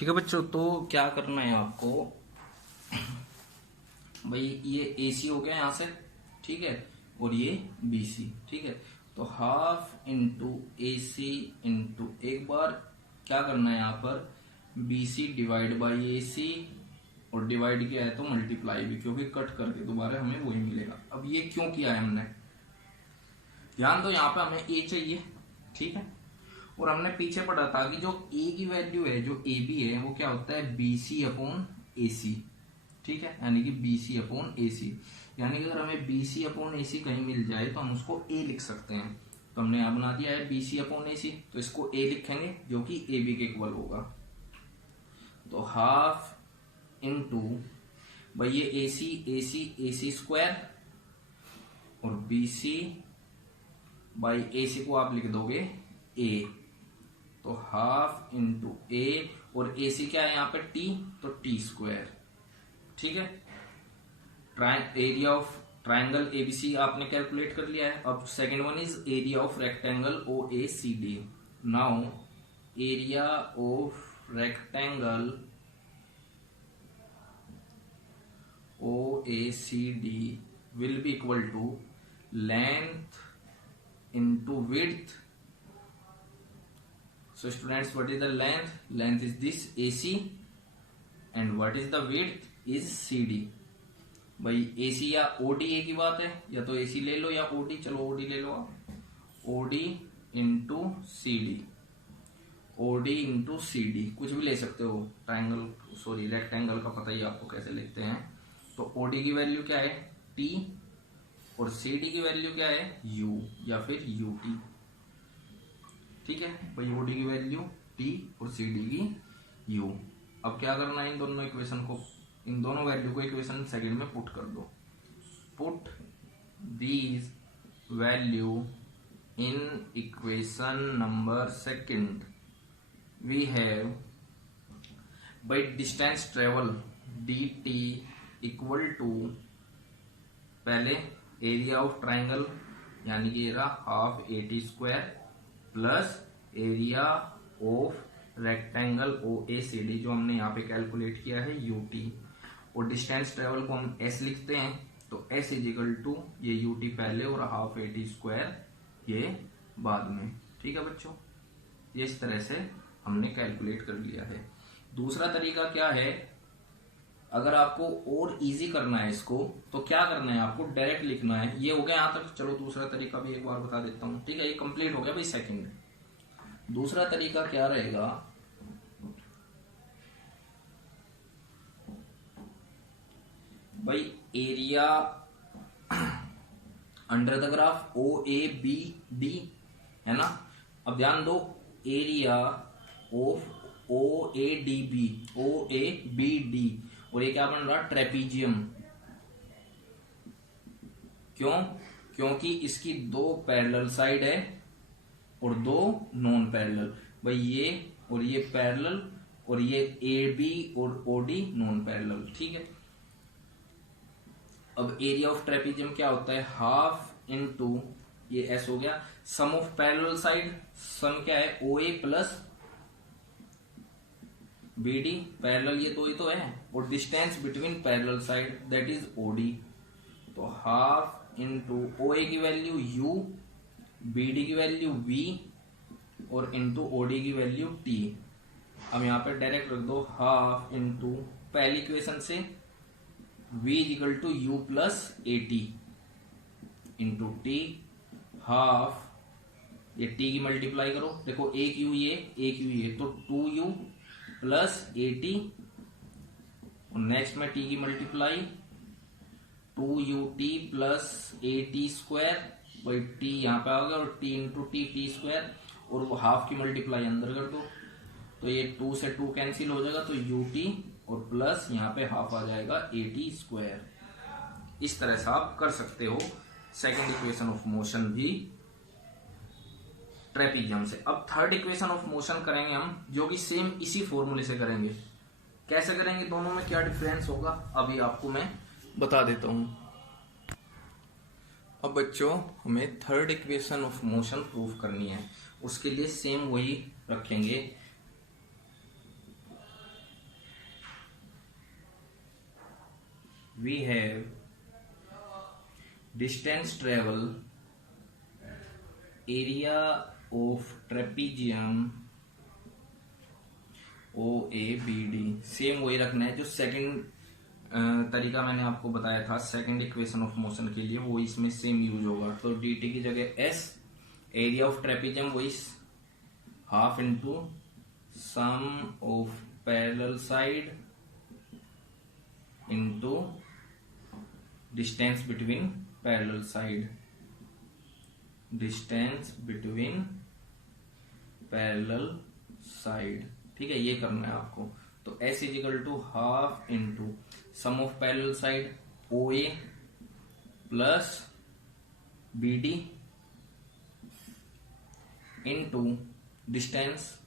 ठीक है बच्चों, तो क्या करना है आपको भाई, ये AC हो गया यहाँ से, ठीक है, और ये BC, ठीक है। तो हाफ इंटू AC इंटू, एक बार क्या करना है यहाँ पर, BC डिवाइड बाई AC, और डिवाइड किया है तो मल्टीप्लाई भी, क्योंकि कट करके दोबारा हमें वही मिलेगा। अब ये क्यों किया है हमने, ध्यान दो, यहाँ पे हमें A चाहिए, ठीक है, और हमने पीछे पढ़ा था कि जो A की वैल्यू है, जो AB है, वो क्या होता है BC अपॉन AC, ठीक है, यानी कि BC अपॉन AC, यानी कि अगर हमें BC अपॉन AC कहीं मिल जाए तो हम उसको A लिख सकते हैं। तो हमने यहाँ बना दिया है BC अपॉन AC, तो इसको A लिखेंगे जो कि AB के इक्वल होगा। तो हाफ इंटू भाई ये AC स्क्वायर और BC बाई AC को आप लिख दोगे A, तो हाफ इंटू A, और AC क्या है यहाँ पे T, तो T स्क्वायर, ठीक है। एरिया ऑफ ट्राइंगल ABC आपने कैलकुलेट कर लिया है। अब second one is area of rectangle OACD। Now area of rectangle OACD will be equal to length into width. So students, what is the length? Length is this AC, and what is the width is CD. भाई AC या ODA की बात है, या तो AC ले लो या OD, चलो OD ले लो आप, OD into CD, OD into CD, कुछ भी ले सकते हो, ट्राइंगल सॉरी रेक्टेंगल का पता ही आपको कैसे लिखते हैं। तो OD की वैल्यू क्या है T, और CD की वैल्यू क्या है U या फिर UT, ठीक है भाई, OD की वैल्यू T और CD की U। अब क्या करना है, इन दोनों इक्वेशन को, इन दोनों वैल्यू को इक्वेशन सेकंड में पुट कर दो। Put these value in equation number second. We have by distance travel DT equal to, पहले एरिया ऑफ ट्राइंगल यानी कि ये रहा half AT square plus area of rectangle OACD जो हमने यहाँ पे कैलकुलेट किया है UT, और डिस्टेंस ट्रेवल को हम S लिखते हैं, तो S इजिकल टू ये UT पहले और हाफ AT स्क्वायर ये बाद में, ठीक है बच्चों। ये इस तरह से हमने कैलकुलेट कर लिया है। दूसरा तरीका क्या है, अगर आपको और इजी करना है इसको, तो क्या करना है, आपको डायरेक्ट लिखना है। ये हो गया यहाँ तक, चलो दूसरा तरीका भी एक बार बता देता हूँ, ठीक है, ये कंप्लीट हो गया भाई सेकंड। दूसरा तरीका क्या रहेगा, भाई area under the graph OABD है ना। अब ध्यान दो, एरिया ऑफ OABD, और ये क्या बन रहा, ट्रेपीजियम। क्यों, क्योंकि इसकी दो पैरेलल साइड है और दो नॉन पैरेलल, भाई ये और ये पैरेलल, और ये AB और OD नॉन पैरेलल, ठीक है। अब एरिया ऑफ ट्रेपीजियम क्या होता है, हाफ इनटू ये S हो गया, सम ऑफ पैरेलल साइड, सम क्या है OA प्लस BD, पैरेलल ये दो ही तो है, और distance between parallel side that is OD। तो हाफ इनटू OA की वैल्यू U, BD की वैल्यू V, और इंटू OD की वैल्यू T। अब यहाँ पे डायरेक्ट रख दो, हाफ इंटू पहली इक्वेशन से V equal to U plus AT into T, half ये T की मल्टीप्लाई करो, देखो एक U ये, तो 2U प्लस AT, और नेक्स्ट में T की multiply 2UT plus AT square, भाई T यहाँ पे आ गया, और T इंटू T स्क्वायर, और वो हाफ की मल्टीप्लाई अंदर कर दो, तो ये 2 से 2 कैंसिल हो जाएगा, तो UT और प्लस यहाँ पे हाफ आ जाएगा AT स्क्वायर। इस तरह से आप कर सकते हो सेकंड इक्वेशन ऑफ मोशन भी ट्रेपीजियम से। अब थर्ड इक्वेशन ऑफ मोशन करेंगे हम, जो कि सेम इसी फॉर्मूले से करेंगे। कैसे करेंगे, दोनों में क्या डिफरेंस होगा अभी आपको मैं बता देता हूं। अब बच्चों, हमें third equation of motion prove करनी है, उसके लिए सेम वही रखेंगे। we have distance travel area of trapezium OABD। Same वही रखना है जो सेकंड तरीका मैंने आपको बताया था सेकंड इक्वेशन ऑफ मोशन के लिए, वो इसमें सेम यूज होगा। तो dt की जगह s, एरिया ऑफ ट्रेपेजियम वही half into sum of parallel side into distance between parallel side, distance between parallel side. ठीक है, ये करना है आपको। तो s equal to half into sum of parallel side OA plus BD into distance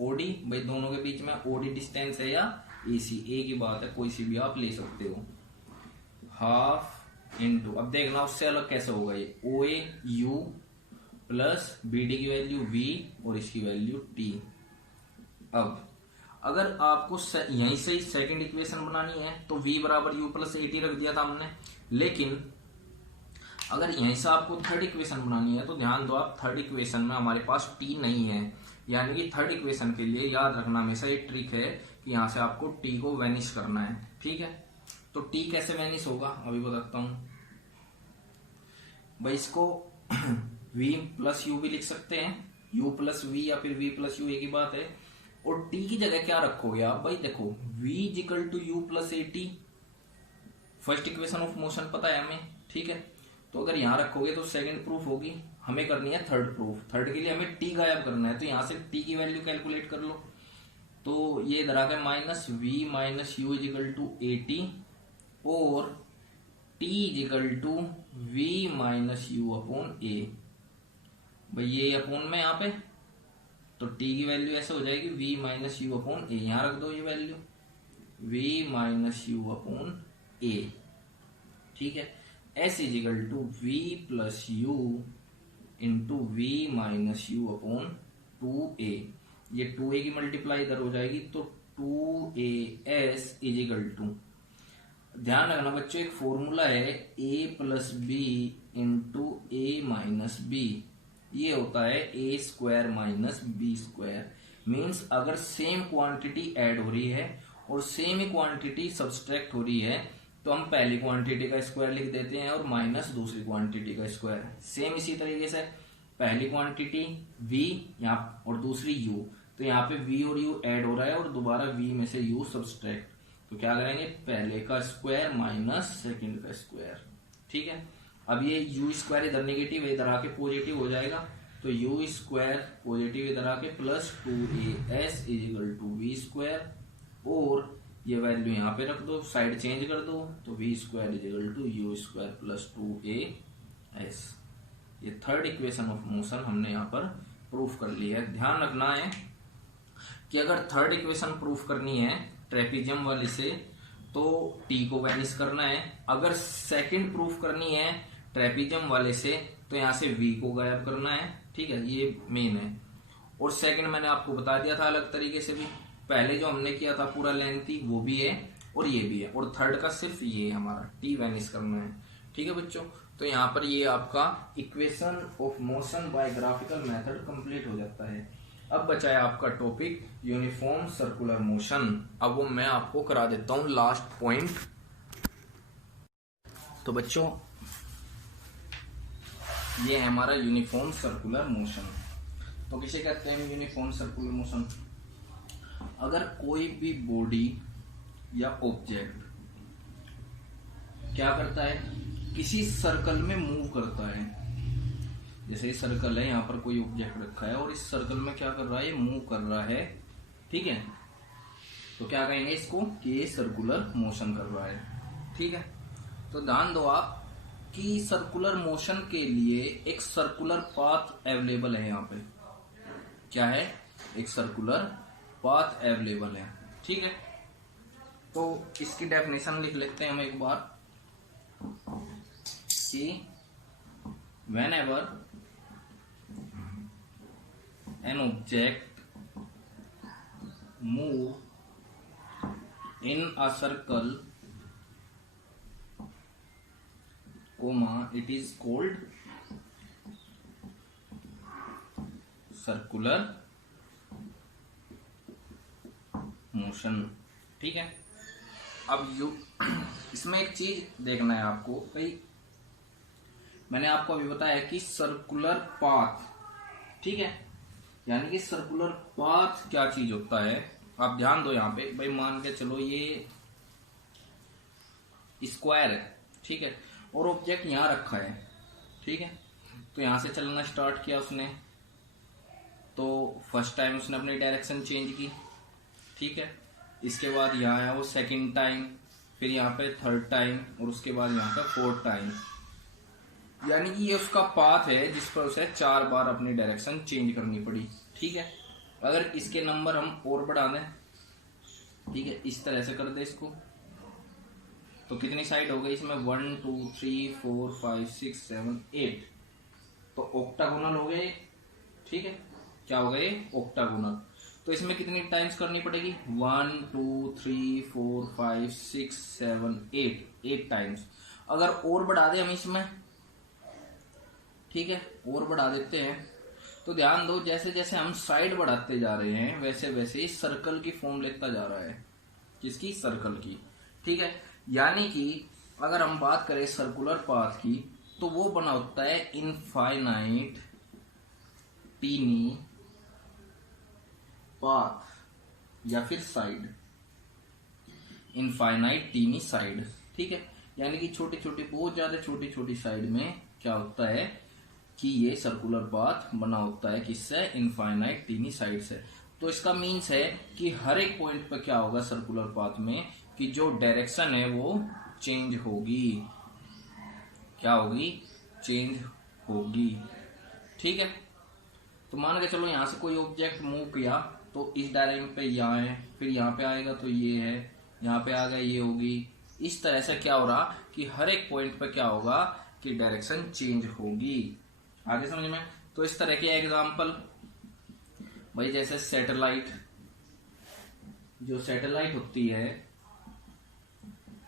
OD। भाई दोनों के बीच में OD डिस्टेंस है या AC, A की बात है, कोई सी भी आप ले सकते हो। हाफ इंटू, अब देखना उससे अलग कैसे होगा ये, OA U प्लस BD की वैल्यू V और इसकी वैल्यू T। अब अगर आपको यहीं से ही सेकंड इक्वेशन बनानी है तो V बराबर U प्लस AT रख दिया था हमने, लेकिन अगर यहीं से आपको थर्ड इक्वेशन बनानी है तो ध्यान दो आप, थर्ड इक्वेशन में हमारे पास T नहीं है, यानी कि थर्ड इक्वेशन के लिए याद रखना हमेशा एक ट्रिक है कि यहां से आपको T को वैनिश करना है। ठीक है, तो T कैसे वैनिश होगा अभी बताता हूं भाई। इसको V प्लस U भी लिख सकते हैं, U प्लस V या फिर V प्लस U एक ही बात है। और T की जगह क्या रखोगे आप भाई, देखो V equal to U plus AT, first equation of motion पता है हमें। ठीक है, तो अगर यहां रखोगे तो सेकंड प्रूफ होगी, हमें करनी है थर्ड प्रूफ। थर्ड के लिए हमें T गायब करना है, तो यहां से T की वैल्यू कैलकुलेट कर लो। तो ये इधर आ गया minus V minus U equal to AT और T equal to V minus U upon A। भाई ये अपॉन में यहाँ पे, तो T की वैल्यू ऐसे हो जाएगी V minus U upon A। यहां रख दो ये value V minus U upon A। ठीक है, S equal to V plus U into V minus U upon 2A। ये 2A की मल्टीप्लाई इधर हो जाएगी, तो 2AS इजिकल टू, ध्यान रखना बच्चों एक फॉर्मूला है A plus B into A minus B, ये होता है A square minus B square. Means अगर सेम क्वांटिटी ऐड हो रही है और सेम ही क्वांटिटी सब्सट्रैक्ट हो रही है तो हम पहली क्वांटिटी का स्क्वायर लिख देते हैं और माइनस दूसरी क्वांटिटी का स्क्वायर। सेम इसी तरीके से पहली क्वांटिटी V यहाँ और दूसरी U, तो यहाँ पे V और U ऐड हो रहा है और दोबारा V में से U सब्सट्रैक्ट, तो क्या करेंगे पहले का स्क्वायर माइनस सेकंड का स्क्वायर। ठीक है, अब ये U स्क्वायर इधर नेगेटिव है, इधर आके पॉजिटिव हो जाएगा, तो U स्क्वायर पॉजिटिव इधर आके plus 2AS equal to V square, और ये वैल्यू यहाँ पे रख दो, साइड चेंज कर दो, तो V square equal to U square plus 2AS। ये थर्ड इक्वेशन ऑफ मोशन हमने यहाँ पर प्रूफ कर ली है। ध्यान रखना है कि अगर थर्ड इक्वेशन प्रूफ करनी है ट्रेपेजियम वाले से तो T को वैनिश करना है, अगर सेकंड प्रूफ करनी है ट्रेपेजियम वाले से तो यहां से V को गायब करना है। ठीक है, ये मेन है। और सेकंड मैंने आपको बता दिया था अलग तरीके से भी, पहले जो हमने किया था पूरा लेंथी वो भी है और ये भी है, और थर्ड का सिर्फ ये हमारा T वैनिश करना है। ठीक है बच्चों, तो यहाँ पर ये आपका equation of motion by graphical method complete हो जाता है। अब बचा है आपका टॉपिक यूनिफॉर्म सर्कुलर मोशन। अब वो मैं आपको करा देता हूं लास्ट पॉइंट। तो बच्चों ये है हमारा यूनिफॉर्म सर्कुलर मोशन। तो किसे कहते हैं यूनिफॉर्म सर्कुलर मोशन? अगर कोई भी बॉडी या ऑब्जेक्ट क्या करता है, किसी सर्कल में मूव करता है, जैसे ये सर्कल है, यहाँ पर कोई ऑब्जेक्ट रखा है और इस सर्कल में क्या कर रहा है, ये मूव कर रहा है। ठीक है, तो क्या कहेंगे इसको कि ये सर्कुलर मोशन कर रहा है। ठीक है, तो ध्यान दो आप कि सर्कुलर मोशन के लिए एक सर्कुलर पाथ अवेलेबल है। यहाँ पे क्या है, एक सर्कुलर पाथ अवेलेबल है। ठीक है, तो इसकी डेफिनेशन लिख लेते हैं हम एक बार कि whenever an object move in a circle comma, it is called circular motion। ठीक है। अब इसमें एक चीज देखना है आपको भाई, मैंने आपको अभी बताया कि सर्कुलर पाथ, ठीक है, यानी कि सर्कुलर पाथ क्या चीज होता है। आप ध्यान दो यहाँ पे भाई, मान के चलो ये स्क्वायर है, ठीक है, और ऑब्जेक्ट यहां रखा है, ठीक है, तो यहां से चलना स्टार्ट किया उसने, तो फर्स्ट टाइम उसने अपनी डायरेक्शन चेंज की, ठीक है, इसके बाद यहाँ आया वो सेकंड टाइम, फिर यहाँ पे थर्ड टाइम, और उसके बाद यहाँ पे फोर्थ टाइम, यानी कि ये उसका पाथ है जिस पर उसे 4 बार अपनी डायरेक्शन चेंज करनी पड़ी। ठीक है, अगर इसके नंबर हम और बढ़ा दें, ठीक है, इस तरह से कर दे इसको, तो कितनी साइड हो गई इसमें 1 2 3 4 5 6 7 8, तो ऑक्टागोनल हो गए। ठीक है, क्या हो गए ऑक्टागोनल। तो इसमें कितनी टाइम्स करनी पड़ेगी 1 2 3 4 5 6 7 8 टाइम्स। अगर और बढ़ा दे हम इसमें, ठीक है, और बढ़ा देते हैं, तो ध्यान दो जैसे जैसे हम साइड बढ़ाते जा रहे हैं वैसे वैसे सर्कल की फॉर्म लेता जा रहा है। किसकी? सर्कल की। ठीक है, यानी कि अगर हम बात करें सर्कुलर पाथ की, तो वो बना होता है इनफाइनाइट टीनी पाथ या फिर साइड, इनफाइनाइट टीनी साइड। ठीक है, यानी कि छोटी छोटी, बहुत ज्यादा छोटी छोटी साइड में क्या होता है कि ये सर्कुलर पाथ बना होता है किससे? इनफाइनाइट टीनी साइड से। तो इसका मीन्स है कि हर एक पॉइंट पर क्या होगा सर्कुलर पाथ में, कि जो डायरेक्शन है वो चेंज होगी। क्या होगी? चेंज होगी। ठीक है, तो मान के चलो यहां से कोई ऑब्जेक्ट मूव किया तो इस डायरेक्शन पे यहाँ है, फिर यहाँ पे आएगा तो ये है, यहाँ पे आ गया ये होगी। इस तरह से क्या हो रहा कि हर एक पॉइंट पे क्या होगा कि डायरेक्शन चेंज होगी। आगे समझ में? तो इस तरह के एग्जांपल भाई, जैसे सैटेलाइट, जो सैटेलाइट होती है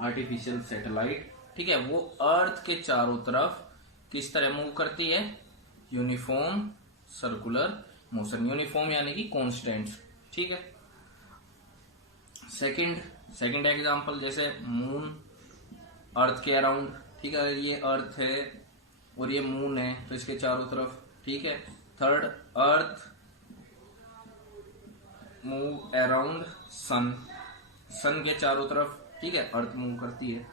आर्टिफिशियल सैटेलाइट, ठीक है, वो अर्थ के चारों तरफ किस तरह मूव करती है? Uniform circular motion. यूनिफॉर्म यानी कि कांस्टेंट। ठीक है, सेकंड एग्जांपल जैसे मून अर्थ के अराउंड। ठीक है, ये अर्थ है और ये मून है तो इसके चारों तरफ। ठीक है, third, earth move around sun, sun के चारों तरफ। ठीक है, अर्थ मूव करती है।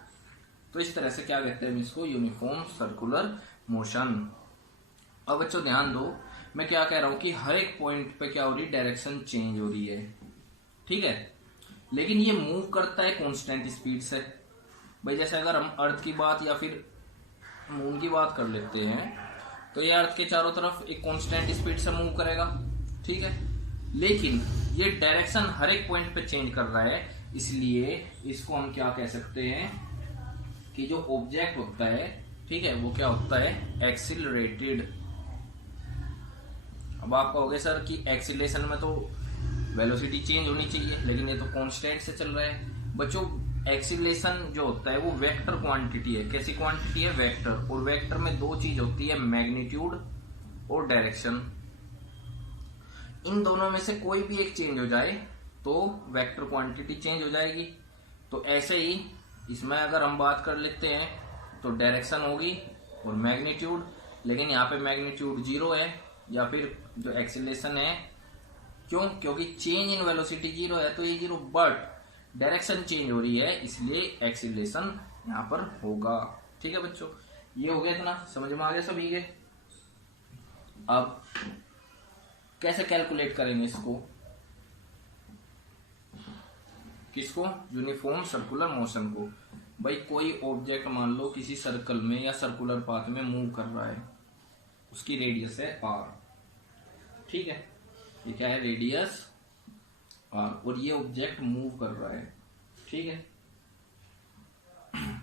तो इस तरह से क्या कहते हैं इसको? Uniform circular motion. अब बच्चों ध्यान दो, मैं क्या कह रहा हूं कि हर एक पॉइंट पे क्या हो रही? डायरेक्शन चेंज हो रही है। ठीक है, लेकिन ये मूव करता है कांस्टेंट स्पीड से। भाई जैसे अगर हम अर्थ की बात या फिर मून की बात कर लेते हैं, तो ये अर्थ के चारों तरफ एक कांस्टेंट स्पीड से मूव करेगा। ठीक है, लेकिन ये डायरेक्शन हर एक पॉइंट पे चेंज कर रहा है, इसलिए इसको हम क्या कह सकते हैं कि जो ऑब्जेक्ट होता है, ठीक है, वो क्या होता है? एक्सिलरेटेड। अब आप कहोगे सर कि एक्सिलेशन में तो वेलोसिटी चेंज होनी चाहिए, लेकिन ये तो कांस्टेंट से चल रहा है। बच्चों एक्सिलेशन जो होता है वो वेक्टर क्वांटिटी है। कैसी क्वांटिटी है? वेक्टर। और वेक्टर में दो चीज होती है, मैग्नीट्यूड और डायरेक्शन। इन दोनों में से कोई भी एक चेंज हो जाए तो वेक्टर क्वांटिटी चेंज हो जाएगी। तो ऐसे ही इसमें अगर हम बात कर लेते हैं तो डायरेक्शन होगी और मैग्नीट्यूड, लेकिन यहाँ पे मैग्नीट्यूड 0 है, या फिर जो एक्सीलरेशन है, क्यों? क्योंकि चेंज इन वेलोसिटी 0 है तो ये 0, बट डायरेक्शन चेंज हो रही है इसलिए एक्सीलरेशन यहाँ पर होगा। ठीक है बच्चों, ये हो गया, इतना समझ में आ गया सभी के। अब कैसे कैलकुलेट करेंगे इसको? किसको? यूनिफॉर्म सर्कुलर मोशन को। भाई कोई ऑब्जेक्ट मान लो किसी सर्कल में या सर्कुलर पाथ में मूव कर रहा है, उसकी रेडियस है r। ठीक है, ये क्या है? रेडियस r, और ये ऑब्जेक्ट मूव कर रहा है। ठीक है,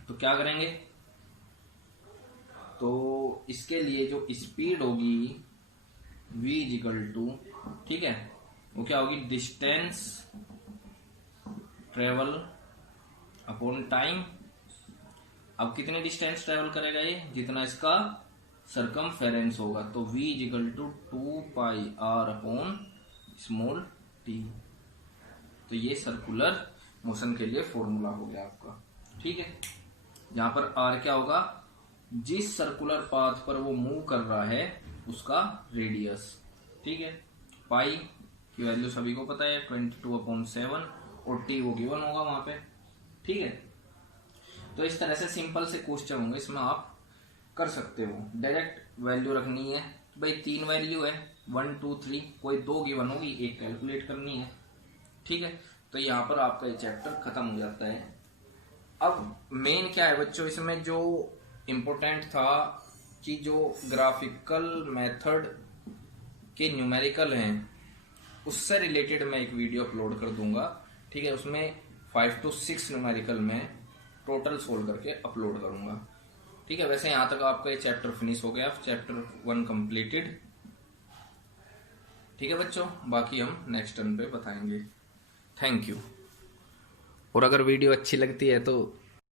तो क्या करेंगे? तो इसके लिए जो स्पीड होगी v इजिकल टू, ठीक है, वो क्या होगी? डिस्टेंस ट्रेवल अपॉन टाइम अब कितनी डिस्टेंस ट्रेवल करेगा ये, जितना इसका सरकमफेरेंस होगा, तो v इजिकल टू 2πr/t। तो ये सर्कुलर मोशन के लिए फॉर्मूला हो गया आपका, ठीक है। जहां पर r क्या होगा, जिस सर्कुलर पाथ पर वो मूव कर रहा है उसका रेडियस, ठीक है। पाई की वैल्यू सभी को पता है 22/7 और t वो गिवन होगा वहां पे, ठीक है। तो इस तरह से सिंपल से क्वेश्चन होंगे, इसमें आप कर सकते हो। डायरेक्ट वैल्यू रखनी है भाई, 3 वैल्यू है 1 2 3, कोई 2 गिवन होगी, एक कैलकुलेट करनी है, ठीक है। तो यहाँ पर आपका ये चैप्टर खत्म हो जाता है। अब मेन क्या है बच्चों, इसमें जो इम्पोर्टेंट था कि जो ग्राफिकल मेथड के न्यूमेरिकल हैं उससे रिलेटेड मैं एक वीडियो अपलोड कर दूंगा, ठीक है। उसमें 5 to 6 न्यूमेरिकल में टोटल सोल्व करके अपलोड करूंगा, ठीक है। वैसे यहां तक आपका ये चैप्टर फिनिश हो गया, चैप्टर 1 कंप्लीटेड, ठीक है बच्चों। बाकी हम नेक्स्ट टर्न पे बताएंगे। Thank you. और अगर वीडियो अच्छी लगती है तो